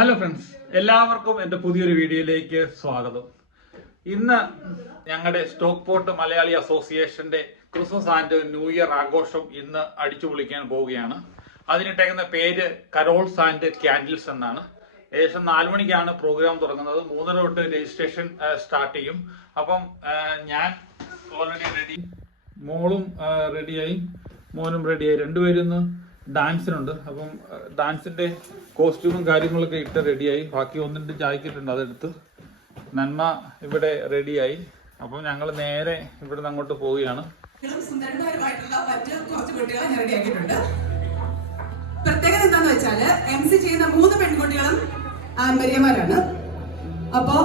Hello friends, എല്ലാവർക്കും എൻ്റെ പുതിയൊരു വീഡിയോയിലേക്ക് സ്വാഗതം. ഇന്ന് ഞങ്ങളുടെ സ്റ്റോക്ക് പോർട്ട് മലയാളി അസോസിയേഷന്റെ ക്രിസ്മസ് ആൻഡ് ന്യൂ ഇയർ ആഘോഷം ഇന്ന് അടിച്ചു പൊളിക്കാൻ പോവുകയാണ്. അതിനിട്ടേക്കുന്ന പേര് കരോൾസ് ആൻഡ് ക്യാൻഡിൽസ് എന്നാണ്. ഏകദേശം 4 മണിക്കാണ് പ്രോഗ്രാം തുടങ്ങുന്നത്. 3:30 തൊട്ട് രജിസ്ട്രേഷൻ സ്റ്റാർട്ട് ചെയ്യും. അപ്പം ഞാൻ ഓൾറെഡി റെഡി, മോളും റെഡിയായി, മോനും റെഡിയായി. രണ്ടുപേരും ഇന്ന് ഡാൻസിനുണ്ട്. അപ്പം ഡാൻസിന്റെ കോസ്റ്റ്യൂമും കാര്യങ്ങളൊക്കെ ഇട്ട് റെഡിയായി. ബാക്കി 1-2 ജാക്കറ്റുണ്ട്, അതെടുത്ത്. നന്മ ഇവിടെ റെഡിയായി. അപ്പം ഞങ്ങൾ നേരെ ഇവിടുന്ന് അങ്ങോട്ട് പോവുകയാണ്. പ്രത്യേകത എന്താന്ന് വെച്ചാല് MC ചെയ്യുന്ന 3 പെൺകുട്ടികളും ആൺപര്യന്മാരാണ്. അപ്പോ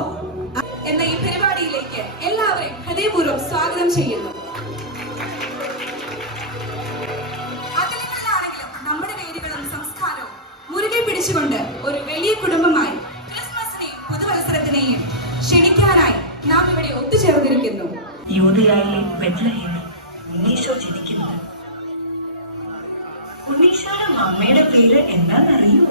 എന്ന ഈ പരിപാടിയിലേക്ക് എല്ലാവരെയും ഹൃദയപൂർവ്വം സ്വാഗതം ചെയ്യുന്നു. പിടിച്ചുകൊണ്ട് ഒരു വലിയ കുടുംബമായി ക്രിസ്മസിനെയും പുതുവത്സരത്തിനെയും ക്ഷണിക്കാനായി നാം ഇവിടെ ഒത്തുചേർന്നിരിക്കുന്നു. യൂദയായിലെ ബെത്ലഹേമിൽ ഉണ്ണീശോ ജനിക്കുന്നു. ഉണ്ണീശോയുടെ അമ്മയുടെ പേര് എന്താണെന്നറിയോ?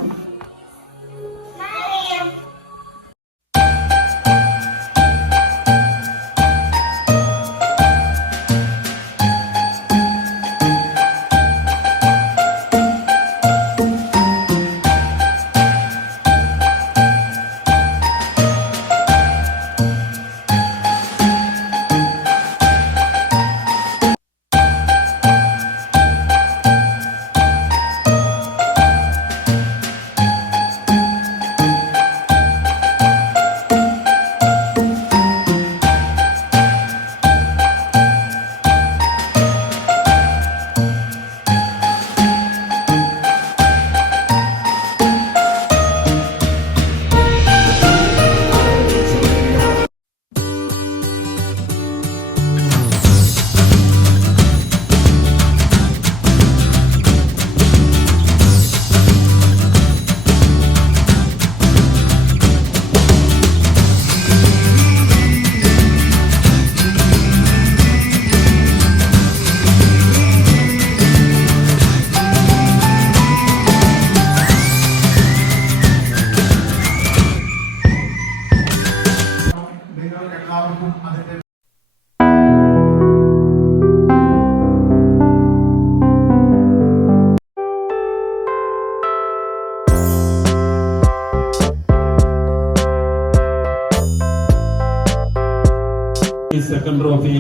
സെക്കൻഡ് ട്രോഫി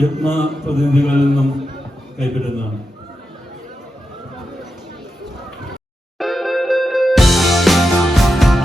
യത്ന പ്രതിനിധികളിൽ നിന്നും കൈപ്പറ്റുന്നതാണ്.